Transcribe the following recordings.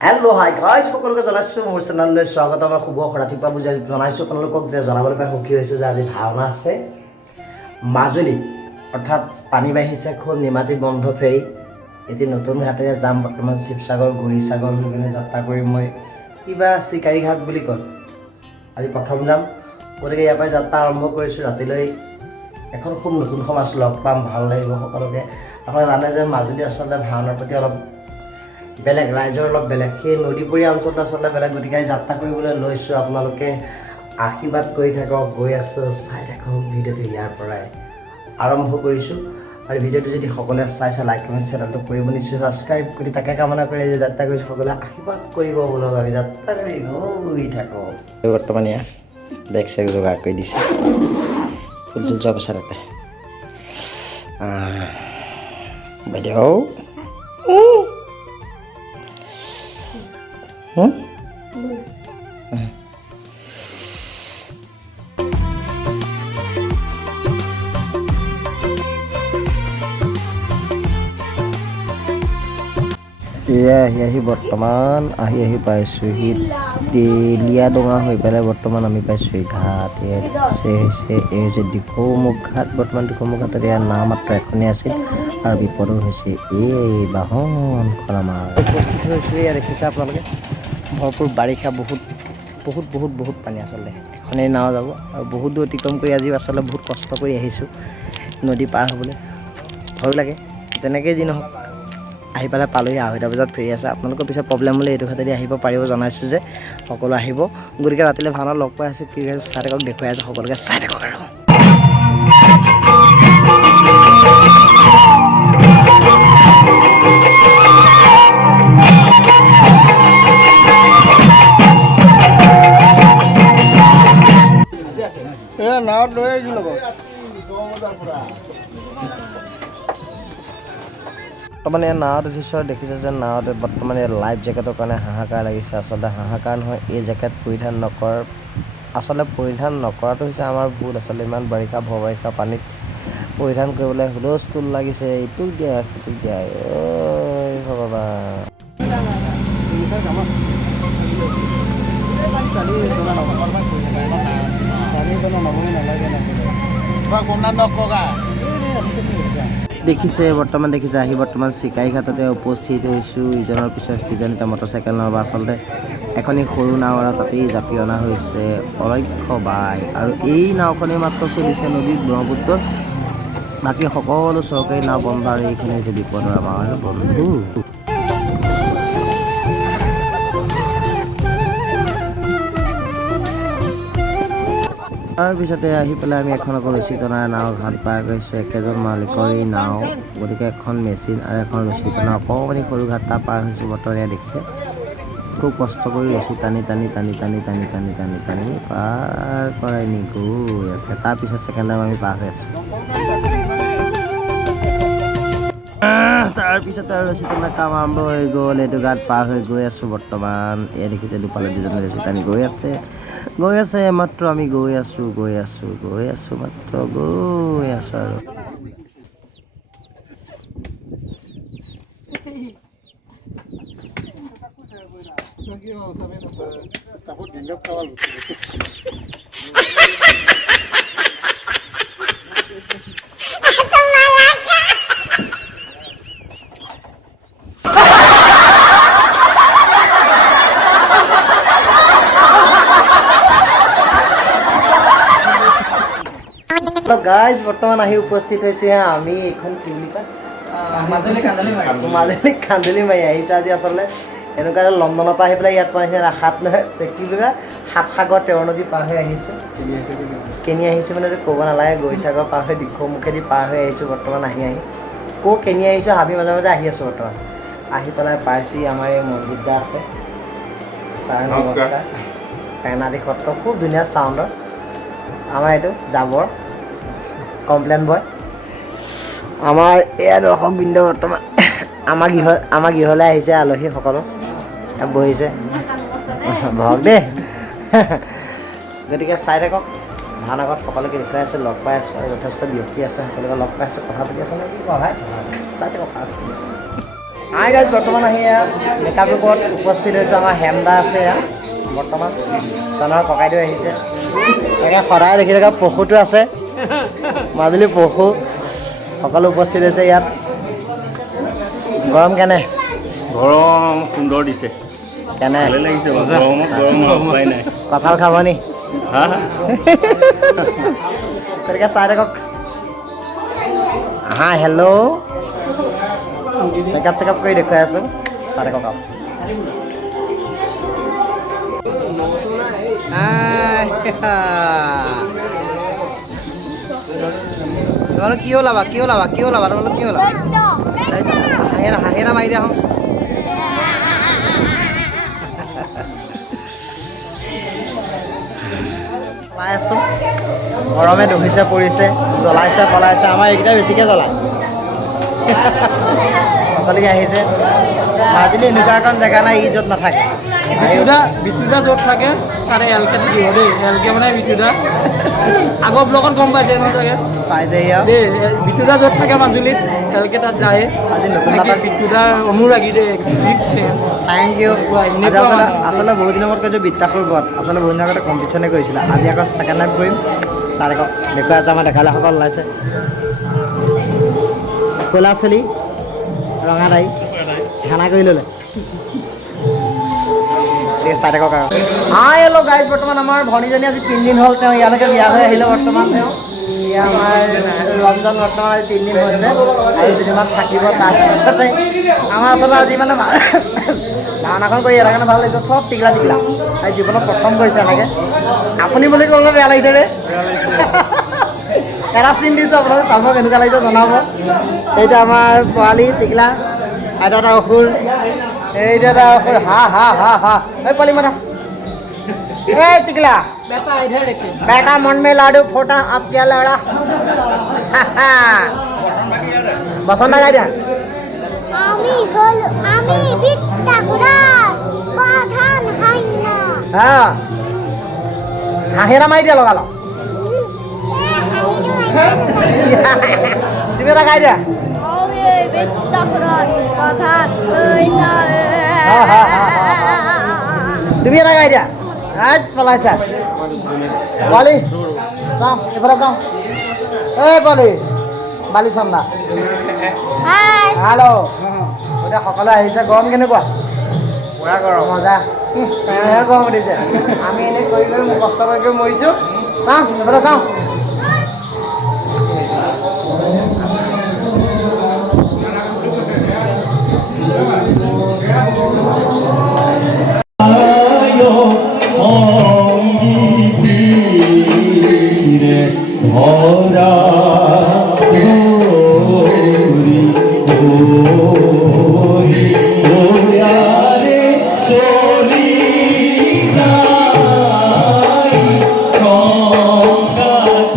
Hello' hi guys সকলোকে জনাইছোঁ মোৰ চেনেললৈ স্বাগতম। আমাৰ শুভ ৰাতিপুৱা বুজাই জনাইছোঁ আপোনালোকক যে জনাবলৈ পাই সুখী হৈছোঁ যে আজি ভাওনা আছে মাজুলী, অৰ্থাৎ পানী বাঢ়িছে খুব নিমাতী বন্ধ ফেৰী। এটি নতুন ঘাটেৰে যাম বৰ্তমান শিৱসাগৰ গুৰিসাগৰ হৈ পেলাই যাত্ৰা কৰিম। মই কিবা চিকাৰী ঘাট বুলি কয়, আজি প্ৰথম যাম, গতিকে ইয়াৰ পৰাই যাত্ৰা আৰম্ভ কৰিছোঁ। ৰাতিলৈ এখন খুব নতুন সমাজ লগ পাম, ভাল লাগিব সকলোকে। আপোনালোকে জানে যে মাজুলী আচলতে ভাওনাৰ প্ৰতি অলপ বেলেগ, ৰাইজৰ অলপ বেলেগ, সেই নদীপৰীয়া অঞ্চলটো আচলতে বেলেগ। গতিকে যাত্ৰা কৰিবলৈ লৈছোঁ, আপোনালোকে আশীৰ্বাদ কৰি থাকক। গৈ আছোঁ, চাই থাকক ভিডিঅ'টো ইয়াৰ পৰাই আৰম্ভ কৰিছোঁ। আৰু ভিডিঅ'টো যদি সকলোৱে চাইছে লাইক কমেণ্ট চেনেলটো কৰিব, নিশ্চয় ছাবস্ক্ৰাইব কৰি তাকে কামনা কৰি যে যাত্ৰা কৰিছোঁ সকলোৱে আশীৰ্বাদ কৰিব বোলক, আমি যাত্ৰা কৰি গৈ থাকক। বৰ্তমান ইয়াত বেগ চেগ যোগাৰ কৰি দিছে, ফুল চুল যোৱাৰ পিছতে বাইদেউ আহি বৰ্তমান আহি পাইছোঁহি তেলীয়া ডোঙা হৈ পেলাই বৰ্তমান আমি পাইছোঁহি ঘাট। হৈছে এই হৈছে দিখৌমুখ ঘাট। বৰ্তমান দিখৌমুখ ঘাটত ইয়াৰ নাম মাত্ৰ এখনেই আছিল আৰু বিপদো হৈছে এই বাহনখন আমাৰ উপস্থিত হৈছোঁ। এয়া দেখিছে আপোনালোকে ভৰপূৰ বাৰিষা, বহুত পানী আচলতে। এখনেই নাও যাব আৰু বহুত দূৰ অতিক্ৰম কৰি আজি আচলতে বহুত কষ্ট কৰি আহিছোঁ নদী পাৰ হ'বলৈ, ভয়ো লাগে। তেনেকেই যি নহওক আহি পেলাই পালোহি, 2:30 বজাত ফেৰি আছে। আপোনালোকৰ পিছত প্ৰব্লেম হ'লে এইটো ঘাটেদি আহিব পাৰিব, জনাইছোঁ যে সকলো আহিব। গতিকে ৰাতিলৈ ভাওনাত লগ পাই আছোঁ, কি হৈছে চাই থাকক, দেখুৱাই আছোঁ সকলোকে, চাই থাকক আৰু। নাৱত লৈ আহিছোঁ লগত। বৰ্তমান ইয়াৰ নাৱত উঠিছোঁ আৰু দেখিছে যে নাৱত বৰ্তমান ইয়াৰ লাইফ জেকেটৰ কাৰণে হাহাকাৰ লাগিছে। আচলতে হাহাকাৰ নহয়, এই জেকেট পৰিধান নকৰাটো হৈছে আমাৰ ভুল। আচলতে ইমান বাৰিষা, ভৰ বাৰিষা পানীত পৰিধান কৰিবলৈ হুলস্থুল লাগিছে, ইটোক দিয়া সিটোক দিয়া, ঐ ভগৱান। দেখিছে আহি বৰ্তমান চিকাৰী ঘাটতে উপস্থিত হৈছোঁ। ইজনৰ পিছত সিজন এতিয়া মটৰচাইকেল নাও, আচলতে এখনি সৰু নাও আৰু তাতেই জাপি অনা হৈছে অৰক্ষ বাই। আৰু এই নাওখনেই মাত্ৰ চলিছে নদীত ব্ৰহ্মপুত্ৰত, বাকী সকলো চৰকাৰী নাও বন্ধ। আৰু এইখনে হৈছে বিপদৰ আমাৰ বন্ধু। তাৰপিছতে আহি পেলাই আমি এখন আকৌ ৰছী টনাৰ নাও ঘাট পাৰ কৰিছোঁ। একেজন মালিকৰ এই নাও, গতিকে এখন মেচিন আৰু এখন ৰছী টনা অকণমানি সৰু ঘাট এটা পাৰ হৈছোঁ। বৰ্তমান দেখিছে খুব কষ্ট কৰি ৰছী টানি পাৰ কৰাই নি গৈ আছে। তাৰপিছত ছেকেণ্ড টাইম আমি পাৰ হৈ আছোঁ। তাৰপিছতে আৰু ৰছী টনা কাম আৰম্ভ হৈ গ'ল। এইটো ঘাট পাৰ হৈ গৈ আছোঁ বৰ্তমান। এয়া দেখিছে দুফালে দুজনে ৰছী টানি গৈ আছে মাত্ৰ আমি গৈ আছোঁ মাত্ৰ গৈ আছোঁ আৰু। গাইজ বৰ্তমান আহি উপস্থিত হৈছোঁ আমি এইখন কি বুলি কয় মাজুলী কান্দুলি মাৰি আহিছোঁ আজি। আচলতে এনেকুৱা লণ্ডনৰ পৰা আহি পেলাই ইয়াত পাইছে সাত নহয় কি বুলি কয় 7 সাগৰ 13 নদী পাৰ হৈ আহিছোঁ। কেনি আহিছোঁ মানে ক'ব নালাগে, গৈসাগৰ পাৰ হৈ দিখৌমুখেদি পাৰ হৈ আহিছোঁ বৰ্তমান। আহি কেনি আহিছোঁ হাবি মাজে আহি আছোঁ বৰ্তমান। আহি পেলাই পাইছোঁ আমাৰ এই মন্দিৰ দা আছে, ছাৰ নমস্কাৰ। ফেনাদি সত্ৰ খুব ধুনীয়া চাউণ্ডৰ। আমাৰ এইটো জাবৰ কমপ্লেইন বয়। আমাৰ এয়া দৰ্শকবৃন্দ বৰ্তমান আমাৰ গৃহলৈ আহিছে আলহী সকলো, বহিছে ভওক দেই। গতিকে চাই থাকক, ভাওনাঘৰত সকলোকে দেখুৱাই আছোঁ, লগ পাই আছোঁ আৰু যথেষ্ট ব্যক্তি আছে, সকলোকে লগ পাই আছোঁ, কথা পাতি আছোঁ নে কি কোৱা ভাই? চাই থাকক। গাইজ বৰ্তমান আহি মেকআপ ৰুমত উপস্থিত হৈছে আমাৰ হেমদা আছে বৰ্তমান জনৰ ককাইদেউ আহিছে তাকে সদায় দেখি থকা পশুটো আছে মাজুলী পশু সকলো উপস্থিত হৈছে ইয়াত গৰম কেনে গৰম সুন্দৰ দিছে কেনে ভালে লাগিছে গৰমত গৰম উপায় নাই কঁঠাল খাব নি হা গতিকে চাই থাকক হা হেল্ল' মেকআপ চেকআপ কৰি দেখুৱাই আছোঁ চাই থাকক তোমালোক কি ওলাবা তোমালোক কি ওলাবা হাঁহিৰা মাৰি দিয়া হওঁ চলাই আছোঁ গৰমে দহিছে পৰিছে জ্বলাইছে পলাইছে আমাৰ এইকেইটা বেছিকৈ জ্বলায় সকলোকে আহিছে মাজুলী এনেকুৱা এখন জেগা নাই ই য'ত নাথাকে বিতুদা য'ত থাকে তাৰে এলকে থাকিব দেই এলকে মানে বিতুদা আগৰ ব্লকত গম পাইছে নহয় চাগে পাই যায় আৰু দেই বিতুদা য'ত থাকে মাজুলীত এলকে তাত যায় আজি নতুন নাটক বিতুদাৰ অনুৰাগী দেই থেংক ইউ আচলতে বহুত দিনৰ মূৰত কৈছোঁ বিত্তাসুৰ বধ আচলতে বহুত দিনৰ আগতে কম্পিটিশ্যনে কৰিছিলে আজি আকৌ ছেকেণ্ড টাইম কৰিম চাই দেখক দেখুৱাই আছে আমাৰ ডেকাসকল ওলাইছে ক'লা চলি ৰঙা দাই খানা কৰি ল'লে ঠিক চাই থাকক আৰু হাই হেল্ল' গাইজ বৰ্তমান আমাৰ ভনীজনী আজি 3 দিন হ'ল তেওঁ ইয়ালৈকে বিয়া হৈ আহিলে বৰ্তমান তেওঁ এতিয়া আমাৰ ৰমজান বৰ্তমান আজি 3 দিন হৈছে আৰু দুদিনমান থাকিব তাৰপিছতে আমাৰ আচলতে আজি মানে ভাওনাখন কৰি এটা কাৰণে ভাল লাগিছে চব টিকলা আজি জীৱনত প্ৰথম কৰিছে এনেকৈ আপুনি বুলি ক'বলৈ বেয়া লাগিছে ৰে এটা চিন দিছোঁ আপোনালোকে চাব কেনেকুৱা লাগিছে জনাব এইটো আমাৰ পোৱালি টিকলা আৰু এটা অসুৰ এইটো এটা অসুৰ হা হা হা হা এই পোৱালি মাথা এই টিকলা बेटा मन में लाडू फोटा अब क्या लड़ा बसंत गाय দিয়া আমি হল আমি বিত্তাহুরার প্রধান হাইন্য হ্যাঁ হাঁহেরা মাই দিয়া লগালো তুমি এটা গাই দিয়া আমি বিত্তাহুরার প্রধান হাইন্য তুমি এটা গাই দিয়া আজ পলাইছা বালি যাওঁ এফালে যাওঁ এই বালি বালি চাম না হাই হেল্ল' এতিয়া সকলোৱে আহিছে গৰম কেনেকুৱা পুৰা গৰম মজা গৰম উঠিছে আমি এনেই কৰি কষ্ট কৰি মৰিছোঁ চাওঁ এফালে চাওঁ ধৰা সৰি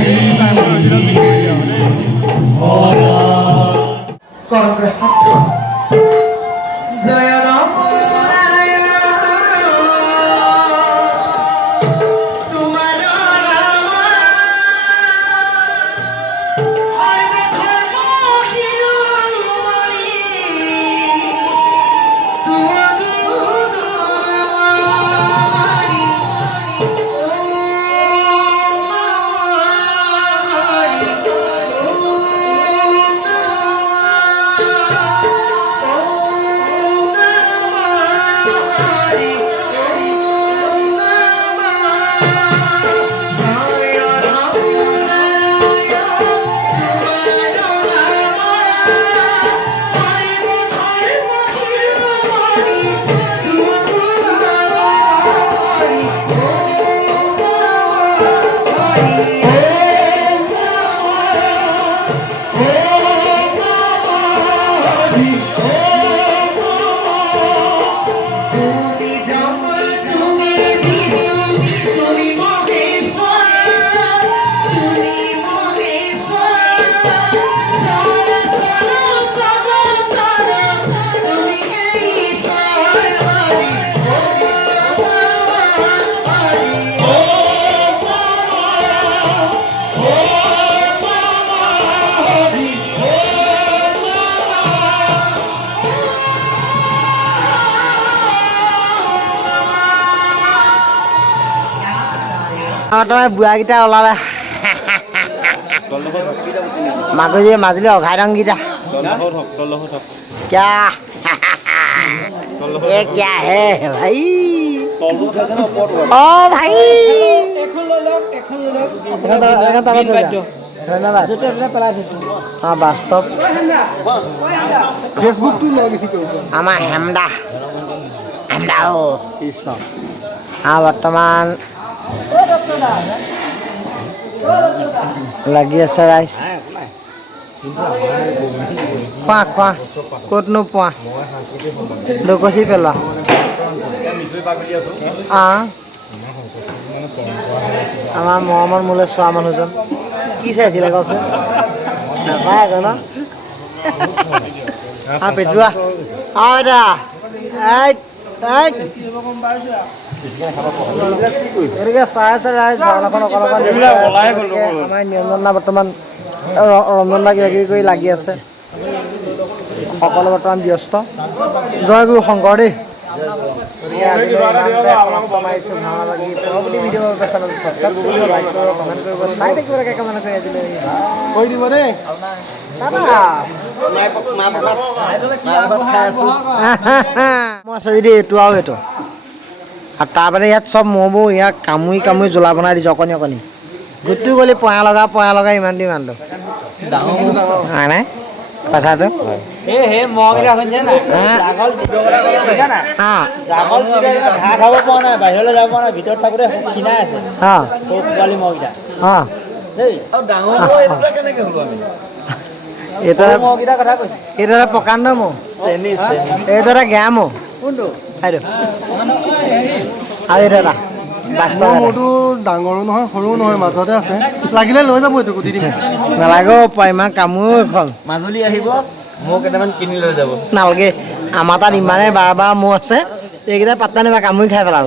তোমাৰ বুঢ়াকেইটা ওলালে মাজুলী অঘাইৰংকেইটা क्या ये क्या है भाई ओ भाई ধন্যবাদ অঁ বাস্তৱ ফেচবুকটো আমাৰ হেমদা কৃষ্ণ বৰ্তমান লাগি আছে ৰাইজ খোৱা ক'তনো পোৱা দুকচি পেলোৱা আমাৰ মৰমৰ মোলৈ চোৱা মানুহজন কি চাইছিলে কওকচোন নাপায় আকৌ ন পেটুৱা গতিকে চাই আছে ৰাইজ ভাওনাখন অকণ আমাৰ নিৰঞ্জনা বৰ্তমান ৰঞ্জনদা কিবা কিবি কৰি লাগি আছে সকলো বৰ্তমান ব্যস্ত জয় গুৰু শংকৰ দেই গতিকে আজিলৈ মাৰিছোঁ ভাওনা লাগি পৰৱৰ্তী ভিডিঅ' চেনেলটো ছাবস্ক্ৰাইব কৰিব লাইক কৰিব কমেণ্ট কৰিব চাই থাকিব লাগে কামনা কৰি আজিলৈ কৈ দিব দেই মই আছে যদি এইটো আৰু এইটো আৰু তাৰবাদে ইয়াত চব মহবোৰ ইয়াক কামুৰি কামুৰি জ্বলা বনাই দিছে অকণি অকণি গুটটো গ'লি পয়া লগা ইমানটো হয় নাই কথাটো এইটো এটা প্ৰকাণ্ড মহ এইটো এটা গেয়া মহ কোনটো আৰু এইটো এটা মোৰটো ডাঙৰো নহয় সৰুও নহয় মাজতে আছে লাগিলে লৈ যাব এইটো দি দিম নালাগে ইমান কামোৰো এখন মাজুলী আহিব মোক কেইটামান কিনি লৈ যাব নালাগে আমাৰ তাত ইমানে বাৰ মহ আছে এইকেইটা পাত্তা নিবা কামুৰি খাই পেলাব